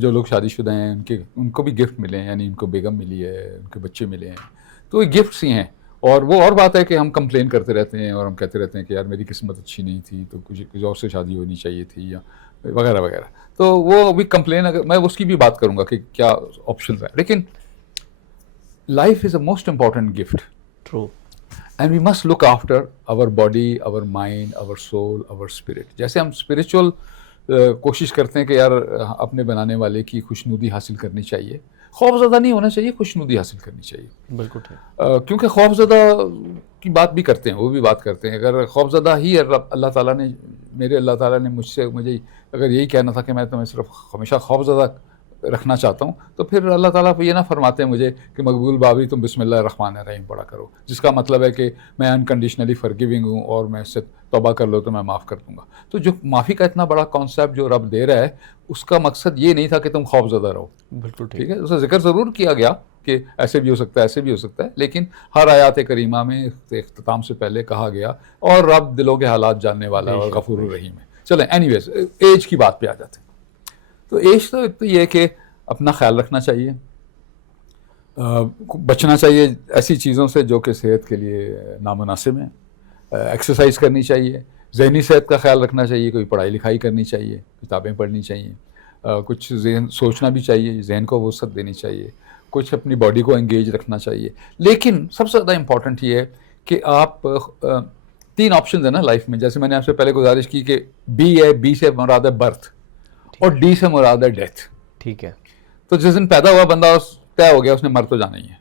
جو لوگ شادی شدہ ہیں ان کو بھی گفٹ ملے ہیں، یعنی ان کو بیگم ملی ہے، ان کے بچے ملے ہیں، تو یہ گفٹس ہی ہیں. اور وہ اور بات ہے کہ ہم کمپلین کرتے رہتے ہیں اور ہم کہتے رہتے ہیں کہ یار میری قسمت اچھی نہیں تھی تو کچھ اور سے شادی ہونی چاہیے تھی، یا وغیرہ وغیرہ. تو وہ بھی کمپلین، اگر میں اس کی بھی بات کروں گا کہ کیا آپشنز ہیں. لیکن life is a most important gift. True. And we must look after our body, our mind, our soul, our spirit. جیسے ہم اسپریچول کوشش کرتے ہیں کہ یار اپنے بنانے والے کی خوشنودی حاصل کرنی چاہیے، خوف زدہ نہیں ہونا چاہیے، خوشنودی حاصل کرنی چاہیے. بالکل ٹھیک. کیونکہ خوف زدہ کی بات بھی کرتے ہیں، وہ بھی بات کرتے ہیں. اگر خوف زدہ ہی اللہ تعالیٰ نے اللہ تعالیٰ نے مجھے اگر یہی کہنا تھا کہ میں تمہیں صرف ہمیشہ خوف زدہ رکھنا چاہتا ہوں، تو پھر اللہ تعالیٰ یہ نہ فرماتے ہیں مجھے کہ مقبول بابی تم بسم اللہ الرحمن الرحیم پڑھا کرو، جس کا مطلب ہے کہ میں انکنڈیشنلی فرگیونگ ہوں اور میں اس سے توبہ کر لو تو میں معاف کر دوں گا. تو جو معافی کا اتنا بڑا کانسیپٹ جو رب دے رہا ہے، اس کا مقصد یہ نہیں تھا کہ تم خوف زدہ رہو. بالکل ٹھیک ہے، اس کا ذکر ضرور کیا گیا کہ ایسے بھی ہو سکتا ہے، ایسے بھی ہو سکتا ہے، لیکن ہر آیات کریمہ میں اختتام سے پہلے کہا گیا اور رب دلوں کے حالات جاننے والا ہے اور غفور الرحیم ہے. چلیں اینی ویز ایج کی بات پہ آ جاتے ہیں. تو ایج تو یہ ہے کہ اپنا خیال رکھنا چاہیے، بچنا چاہیے ایسی چیزوں سے جو کہ صحت کے لیے نامناسب ہیں. ایکسرسائز کرنی چاہیے، ذہنی صحت کا خیال رکھنا چاہیے، کوئی پڑھائی لکھائی کرنی چاہیے، کتابیں پڑھنی چاہیے، کچھ ذہن سوچنا بھی چاہیے، ذہن کو وسعت دینی چاہیے، کچھ اپنی باڈی کو انگیج رکھنا چاہیے. لیکن سب سے زیادہ امپورٹنٹ یہ ہے کہ آپ 3 آپشنز ہیں نا لائف میں. جیسے میں نے آپ سے پہلے گزارش کی کہ بی ہے، بی سے مراد ہے برتھ اور ڈی سے مراد ہے ڈیتھ. ٹھیک ہے. تو جس دن پیدا ہوا بندہ طے ہو گیا، اس نے مر تو جانا ہی ہے.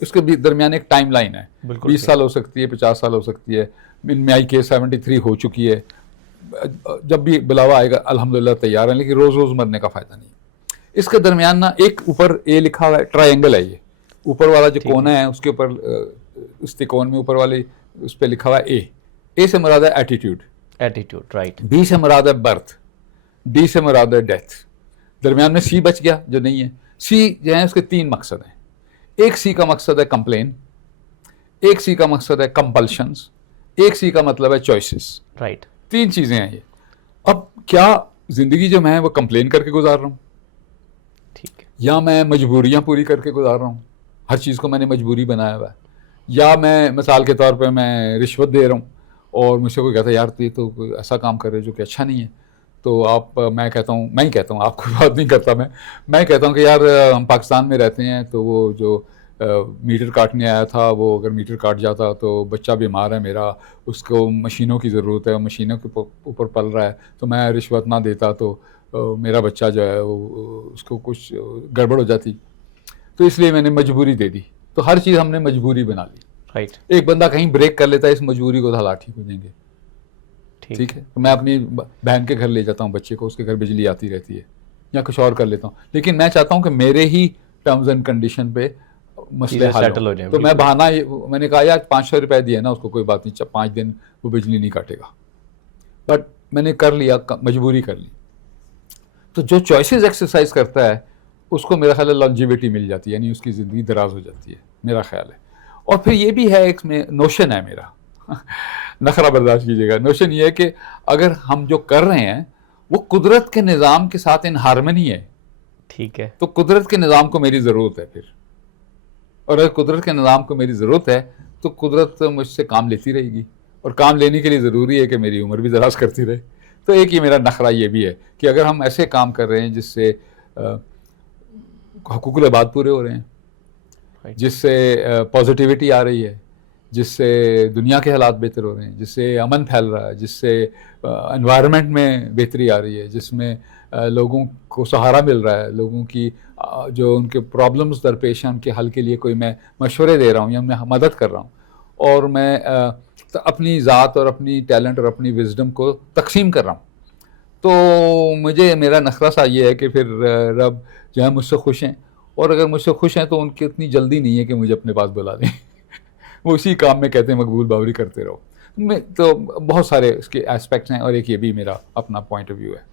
اس کے درمیان ایک ٹائم لائن ہے، 20 سال ہو سکتی ہے، 50 سال ہو سکتی ہے، ان میں آئی کے 73 ہو چکی ہے. جب بھی بلاوا آئے گا الحمدللہ تیار ہیں، لیکن روز روز مرنے کا فائدہ نہیں. اس کے درمیان نا ایک اوپر اے لکھا ہوا ہے، ٹرائنگل ہے. یہ اوپر والا جو کونا ہے اس کے اوپر اس تکون میں اوپر والے اس پہ لکھا ہوا ہے اے سے مراد ہے ایٹیٹیوڈ، رائٹ. بی سے مراد ہے برتھ، ڈی سے مراد ہے ڈیتھ. درمیان میں سی بچ گیا جو نہیں ہے. سی جو ہے اس کے 3 مقصد ہیں. ایک سی کا مقصد ہے کمپلین، ایک سی کا مقصد ہے کمپلشنز، ایک سی کا مطلب ہے چوائسز. رائٹ. 3 چیزیں ہیں یہ. اب کیا زندگی جو میں وہ کمپلین کر کے گزار رہا ہوں، ٹھیک ہے، یا میں مجبوریاں پوری کر کے گزار رہا ہوں، ہر چیز کو میں نے مجبوری بنایا ہوا ہے، یا میں مثال کے طور پہ میں رشوت دے رہا ہوں اور مجھ سے کوئی کہتا ہے یار تو ایسا کام کر رہے جو کہ اچھا نہیں ہے. تو میں کہتا ہوں، آپ کو بات نہیں کرتا، میں کہتا ہوں کہ یار ہم پاکستان میں رہتے ہیں، تو وہ جو میٹر کاٹنے آیا تھا، وہ اگر میٹر کاٹ جاتا تو بچہ بیمار ہے میرا، اس کو مشینوں کی ضرورت ہے، مشینوں کے اوپر پل رہا ہے، تو میں رشوت نہ دیتا تو میرا بچہ جو ہے وہ اس کو کچھ گڑبڑ ہو جاتی. تو اس لیے میں نے مجبوری دے دی. تو ہر چیز ہم نے مجبوری بنا لی. رائٹ. ایک بندہ کہیں بریک کر لیتا ہے، اس مجبوری کو حالات ٹھیک ہو جائیں گے. ٹھیک ہے، تو میں اپنی بہن کے گھر لے جاتا ہوں بچے کو، اس کے گھر بجلی آتی رہتی ہے، یا کچھ اور کر لیتا ہوں، لیکن میں چاہتا ہوں کہ میرے ہی ٹرمز اینڈ کنڈیشن پہ مسئلے حل ہو جائیں. تو میں بہانہ میں نے کہا یار 500 روپے دیے نا اس کو، کوئی بات نہیں، 5 دن وہ بجلی نہیں کاٹے گا. بٹ میں نے کر لیا، مجبوری کر لی. تو جو چوائسیز ایکسرسائز کرتا ہے اس کو میرا خیال ہے لانجیویٹی مل جاتی ہے، یعنی اس کی زندگی دراز ہو جاتی ہے، میرا خیال ہے. اور پھر یہ بھی ہے، ایک میں نوشن ہے میرا نخرہ برداشت کیجیے گا. نوشن یہ ہے کہ اگر ہم جو کر رہے ہیں وہ قدرت کے نظام کے ساتھ ان ہارمنی ہے، ٹھیک ہے، تو قدرت کے نظام کو میری ضرورت ہے پھر. اور اگر قدرت کے نظام کو میری ضرورت ہے تو قدرت مجھ سے کام لیتی رہے گی، اور کام لینے کے لیے ضروری ہے کہ میری عمر بھی دراز کرتی رہے. تو ایک یہ میرا نخرہ یہ بھی ہے کہ اگر ہم ایسے کام کر رہے ہیں جس سے حقوق العباد پورے ہو رہے ہیں، جس سے پازیٹیوٹی آ رہی ہے، جس سے دنیا کے حالات بہتر ہو رہے ہیں، جس سے امن پھیل رہا ہے، جس سے انوائرمنٹ میں بہتری آ رہی ہے، جس میں لوگوں کو سہارا مل رہا ہے، لوگوں کی جو ان کے پرابلمز درپیش ہیں ان کے حل کے لیے کوئی میں مشورے دے رہا ہوں یا میں مدد کر رہا ہوں، اور میں اپنی ذات اور اپنی ٹیلنٹ اور اپنی وزڈم کو تقسیم کر رہا ہوں، تو مجھے میرا نخرہ سا یہ ہے کہ پھر رب جو ہے مجھ سے خوش ہیں. اور اگر مجھ سے خوش ہیں تو ان کی اتنی جلدی نہیں ہے کہ مجھے اپنے پاس بلا دیں. وہ اسی کام میں کہتے ہیں مقبول باوری کرتے رہو. تو بہت سارے اس کے اسپیکٹس ہیں، اور ایک یہ بھی میرا اپنا پوائنٹ آف ویو ہے.